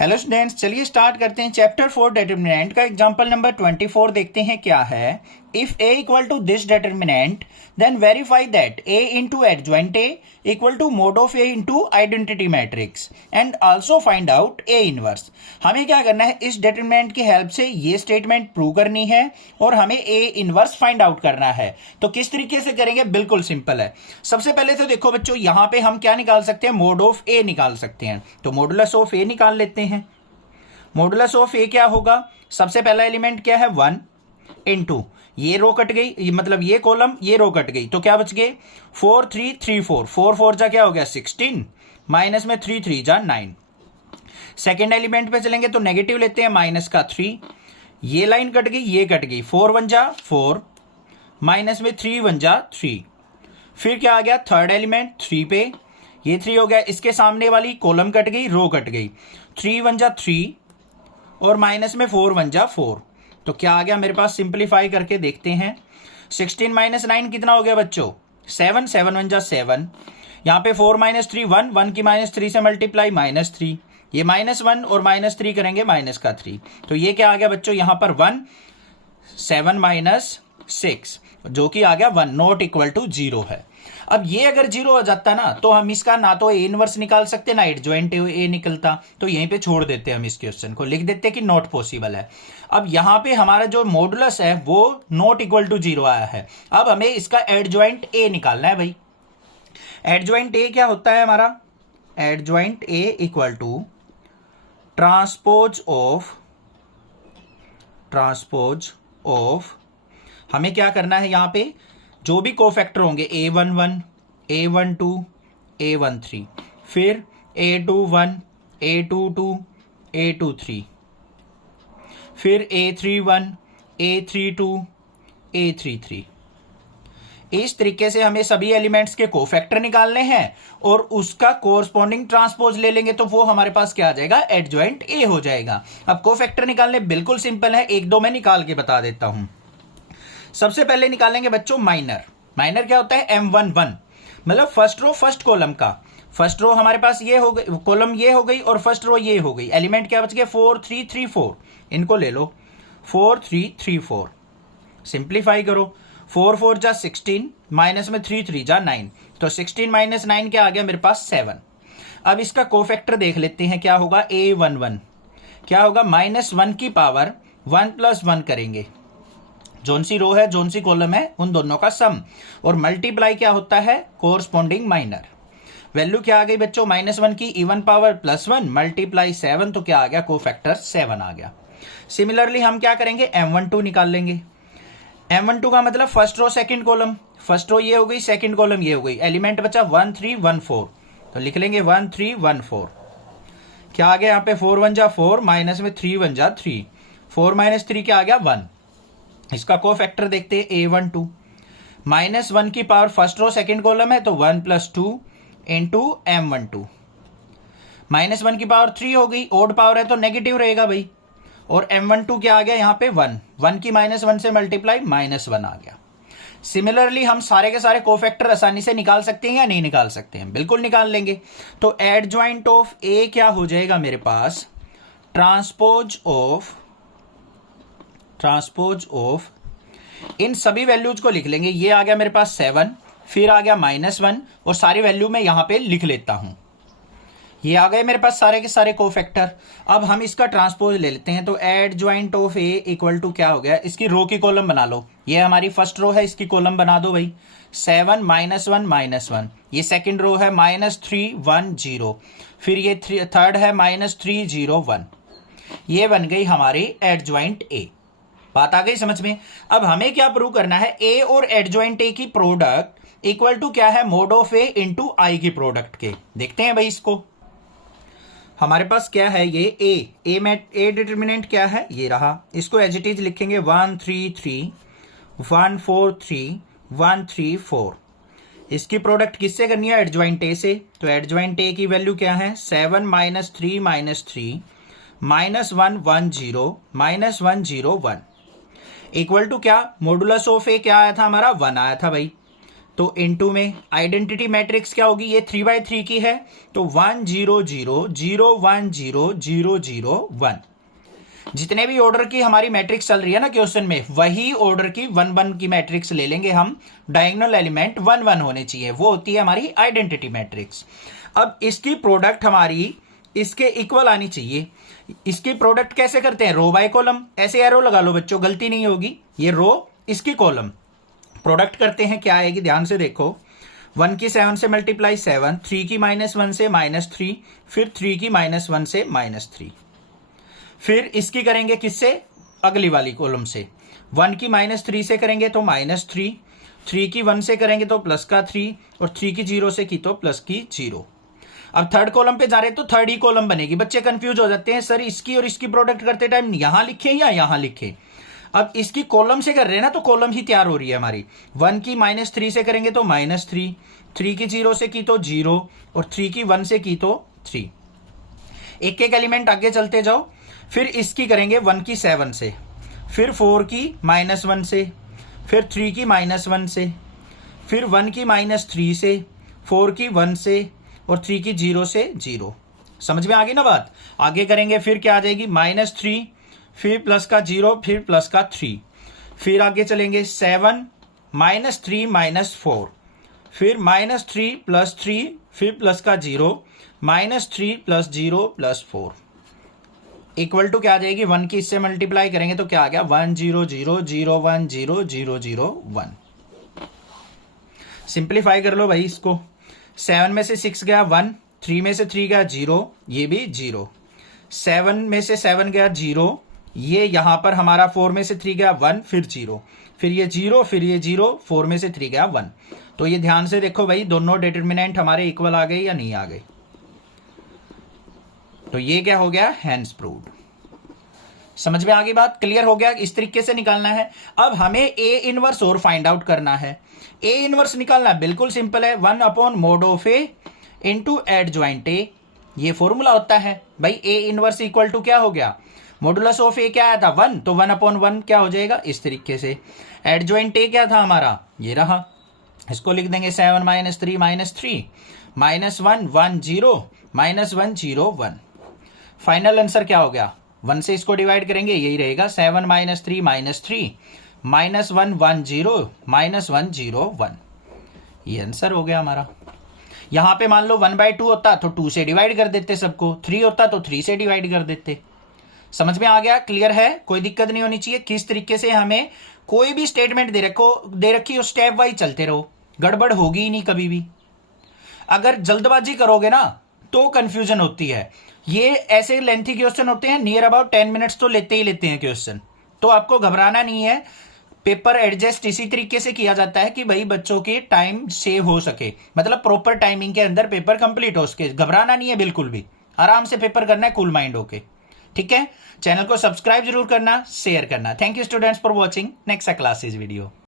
Hello students, चलिए start करते हैं। चैप्टर 4 डिटर्मिनेंट का एग्जांपल नंबर 24 देखते हैं क्या है। If A equal to this determinant then verify that A into adjoint A equal to mod of A into identity matrix and also find out A inverse. हमें क्या करना है, इस डिटर्मिनेंट की हेल्प से ये स्टेटमेंट प्रूव करनी है और हमें ए इनवर्स फाइंड आउट करना है। तो किस तरीके से करेंगे, बिल्कुल सिंपल है। सबसे पहले तो देखो बच्चों, यहां पे हम क्या निकाल सकते हैं, मोड ऑफ ए निकाल सकते हैं। तो मॉडुलस ऑफ ए निकाल लेते हैं। मॉडुलस ऑफ ए क्या होगा, सबसे पहला एलिमेंट क्या है 1 इंटू ये रो कट गई, मतलब ये कॉलम ये रो कट गई, तो क्या बच गए 4 3 3 4 4 4 जा क्या हो गया 16 माइनस में 3 3 जा 9। सेकेंड एलिमेंट पे चलेंगे तो नेगेटिव लेते हैं, माइनस का 3, ये लाइन कट गई ये कट गई, 4 1 जा 4 माइनस में 3 1 जा 3। फिर क्या आ गया थर्ड एलिमेंट 3 पे, ये 3 हो गया, इसके सामने वाली कॉलम कट गई रो कट गई, 3 1 जा 3 और माइनस में 4 1 जा 4। तो क्या आ गया मेरे पास, सिंप्लीफाई करके देखते हैं। 16 माइनस 9 कितना हो गया बच्चों 7 7 1 जा 7। यहाँ पे 4 माइनस 3 1 1 की माइनस 3 से मल्टीप्लाई -3, ये -1 और -3 करेंगे माइनस का 3। तो ये क्या आ गया बच्चों यहाँ पर 1 7 माइनस 6 जो कि आ गया 1 नॉट इक्वल टू 0 है। अब ये अगर 0 हो जाता ना तो हम इसका ना तो ए इनवर्स निकाल सकते ना एडजॉइंट ए निकलता, तो यहीं पे छोड़ देते हम इस क्वेश्चन को, लिख देते कि नॉट पॉसिबल है। अब यहां पे हमारा जो मॉडुलस है वो नॉट इक्वल टू 0 आया है। अब हमें इसका एडजॉइंट ए निकालना है भाई। एडजॉइंट ए क्या होता है हमारा, adjoint A equal to transpose of हमें क्या करना है, यहां पे जो भी कोफैक्टर होंगे A11 A12 A13, फिर A21 A22 A23, फिर A31 A32 A33। इस तरीके से हमें सभी एलिमेंट्स के कोफैक्टर निकालने हैं और उसका कोरस्पॉन्डिंग ट्रांसपोज ले लेंगे तो वो हमारे पास क्या आ जाएगा, एडजॉइंट ए हो जाएगा। अब कोफैक्टर निकालने बिल्कुल सिंपल है, एक दो मैं निकाल के बता देता हूं। सबसे पहले निकालेंगे बच्चों माइनर। माइनर क्या होता है, M11 मतलब फर्स्ट रो फर्स्ट कॉलम का। फर्स्ट रो हमारे पास ये हो गई, कॉलम ये हो गई और फर्स्ट रो ये हो गई। एलिमेंट क्या बच गए 4 3 3 4, इनको ले लो 4 3 3 4। सिंप्लीफाई करो, 4 4 जा 16 माइनस में 3 3 जा 9, तो 16 माइनस 9 क्या आ गया मेरे पास 7। अब इसका कोफैक्टर देख लेते हैं क्या होगा, A11 क्या होगा -1 की पावर 1 + 1 करेंगे, जोन सी रो है जोन सी कॉलम है उन दोनों का सम, और मल्टीप्लाई क्या होता है कोरस्पॉन्डिंग माइनर। वैल्यू क्या आ गई बच्चों, -1 की इवन पावर +1 मल्टीप्लाई 7, तो क्या आ गया कोफैक्टर 7 आ गया। सिमिलरली हम क्या करेंगे, M12 निकाल लेंगे। M12 का मतलब first row second column, first row ये हो गई सेकंड कॉलम ये हो गई, एलिमेंट बचा 1 3 1 4, तो लिख लेंगे 1 3 1 4। क्या आ गया यहाँ पे 4 1 जा 4 माइनस में 3 1 जा 3, 4 - 3 क्या आ गया 1। इसका कोफैक्टर देखते हैं A12, -1 की power first row second column है तो 1 + 2 इंटू M12, -1 की पावर 3 हो गई, ओड पावर है तो नेगेटिव रहेगा भाई, और M12 क्या आ गया यहाँ पे 1 1 की -1 से मल्टीप्लाई -1 आ गया। सिमिलरली हम सारे के सारे कोफैक्टर आसानी से निकाल सकते हैं या नहीं निकाल सकते हैं, बिल्कुल निकाल लेंगे। तो एडजॉइंट ऑफ ए क्या हो जाएगा मेरे पास, ट्रांसपोज ऑफ इन सभी वैल्यूज को लिख लेंगे। ये आ गया मेरे पास 7, फिर आ गया -1 और सारी वैल्यू मैं यहां पे लिख लेता हूं। ये आ गए मेरे पास सारे के सारे कोफैक्टर। अब हम इसका ट्रांसपोज ले लेते हैं, तो adjoint of A equal to क्या हो गया, इसकी रो की कॉलम बना लो। ये हमारी फर्स्ट रो है, इसकी कॉलम बना दो भाई, 7 -1 -1, ये सेकंड रो है -3 1 0, फिर ये थर्ड है -3 0 1। ये बन गई हमारी एडजॉइंट ए। बात आ गई समझ में। अब हमें क्या प्रूव करना है, ए और एडजॉइंट ए की प्रोडक्ट इक्वल टू क्या है, मोड ऑफ ए इंटू आई की प्रोडक्ट के। देखते हैं भाई इसको, हमारे पास क्या है ये ए डिटर्मिनेंट क्या है, ये रहा। इसको एज इट इज लिखेंगे 1 3 3 1 4 3 1 3 4। इसकी प्रोडक्ट किससे करनी है, एडजॉइंट ए से। तो एडजॉइंट ए की वैल्यू क्या है 7 - 3 -3 -1 1 0 -1 0 1 इक्वल टू क्या, मॉडुलस ऑफ ए क्या आया था हमारा 1 आया था भाई। तो इनटू में आइडेंटिटी मैट्रिक्स क्या होगी, ये 3/3 की है तो 1 0 0 0 1 0 0 0 1। जितने भी ऑर्डर की हमारी मैट्रिक्स चल रही है ना क्वेश्चन में, वही ऑर्डर की 1 1 की मैट्रिक्स ले लेंगे हम। डायगोनल एलिमेंट 1 1 होने चाहिए, वो होती है हमारी आइडेंटिटी मैट्रिक्स। अब इसकी प्रोडक्ट हमारी इसके इक्वल आनी चाहिए। इसकी प्रोडक्ट कैसे करते हैं, रो बाय कॉलम, ऐसे एरो लगा लो बच्चों, गलती नहीं होगी। ये रो, इसकी कॉलम, प्रोडक्ट करते हैं, क्या आएगी ध्यान से देखो। 1 की 7 से मल्टीप्लाई 7, 3 की -1 से -3, फिर 3 की -1 से -3, फिर इसकी करेंगे किससे, अगली वाली कॉलम से। 1 की -3 से करेंगे तो -3, 3 की 1 से करेंगे तो प्लस का 3, और 3 की 0 से की तो प्लस की 0। अब थर्ड कॉलम पे जा रहे तो थर्ड ही कॉलम बनेगी। बच्चे कंफ्यूज हो जाते हैं, सर इसकी और इसकी प्रोडक्ट करते टाइम यहां लिखे या यहां लिखे। अब इसकी कॉलम से कर रहे हैं ना, तो कॉलम ही तैयार हो रही है हमारी। 1 की -3 से करेंगे तो -3, 3 की 0 से की तो 0, और 3 की 1 से की तो 3। एक एक एलिमेंट आगे चलते जाओ। फिर इसकी करेंगे 1 की 7 से, फिर 4 की -1 से, फिर 3 की -1 से, फिर 1 की -3 से, 4 की 1 से, और 3 की 0 से 0। समझ में आ गई ना बात। आगे करेंगे फिर क्या आ जाएगी, -3, फिर प्लस का 0, फिर प्लस का 3, फिर आगे चलेंगे 7 -3 -4, फिर -3 + 3, फिर प्लस का 0, -3 + 0 + 4 इक्वल टू क्या आ जाएगी, 1 की इससे मल्टीप्लाई करेंगे तो क्या आ गया, 1 0 0 0 1 0 0 0 1। सिंप्लीफाई कर लो भाई इसको। 7 में से 6 गया 1, 3 में से 3 गया 0, ये भी 0, 7 में से 7 गया 0, ये यहां पर हमारा 4 में से 3 गया 1, फिर 0, फिर ये 0, फिर ये 0, 4 में से 3 गया 1। तो ये ध्यान से देखो भाई, दोनों डिटरमिनेंट हमारे इक्वल आ गए या नहीं आ गए। तो ये क्या हो गया, हैंस प्रूव्ड। समझ में आ गई बात, क्लियर हो गया। इस तरीके से निकालना है। अब हमें ए इनवर्स और फाइंड आउट करना है। ए इनवर्स निकालना बिल्कुल सिंपल है, 1/mod of A into adjoint ए, ये फॉर्मूला होता है भाई। ए इनवर्स इक्वल टू क्या हो गया, मॉडुलस ऑफ ए क्या आया था 1, तो 1/1 क्या हो जाएगा इस तरीके से। एडजॉइंट ए क्या था हमारा, ये रहा, इसको लिख देंगे 7 - 3 -3 -1 1 0 -1 0 1। फाइनल आंसर क्या हो गया, 1 से इसको डिवाइड करेंगे, यही रहेगा 7 - 3 -3 -1 1 0 -1 0 1। ये आंसर हो गया हमारा। यहां पे मान लो 1/2 होता तो 2 से डिवाइड कर देते सबको, 3 होता तो 3 से डिवाइड कर देते। समझ में आ गया, क्लियर है, कोई दिक्कत नहीं होनी चाहिए। किस तरीके से हमें कोई भी स्टेटमेंट दे रखी हो, स्टेप वाइज चलते रहो, गड़बड़ होगी ही नहीं कभी भी। अगर जल्दबाजी करोगे ना तो कंफ्यूजन होती है। ये ऐसे लेंथी क्वेश्चन होते हैं, नियर अबाउट 10 मिनट्स तो लेते ही लेते हैं क्वेश्चन, तो आपको घबराना नहीं है। पेपर एडजस्ट इसी तरीके से किया जाता है कि भाई बच्चों की टाइम सेव हो सके, मतलब प्रॉपर टाइमिंग के अंदर पेपर कंप्लीट हो सके। घबराना नहीं है बिल्कुल भी, आराम से पेपर करना है, कूल माइंड होके। ठीक है, चैनल को सब्सक्राइब जरूर करना, शेयर करना। Thank you students for watching next classes video.